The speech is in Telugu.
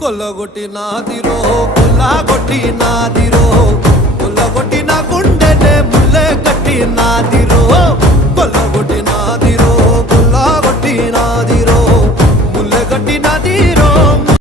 కొల్లగొట్టి నాదిరో కొల్లగొట్టి నాదిరో కొల్లగొట్టి నా గుండెనే ముల్లె కట్టి నాదిరో కొల్లగొట్టి నాదిరో కొల్లగొట్టి నాదిరో ముల్లె కట్టి నాదిరో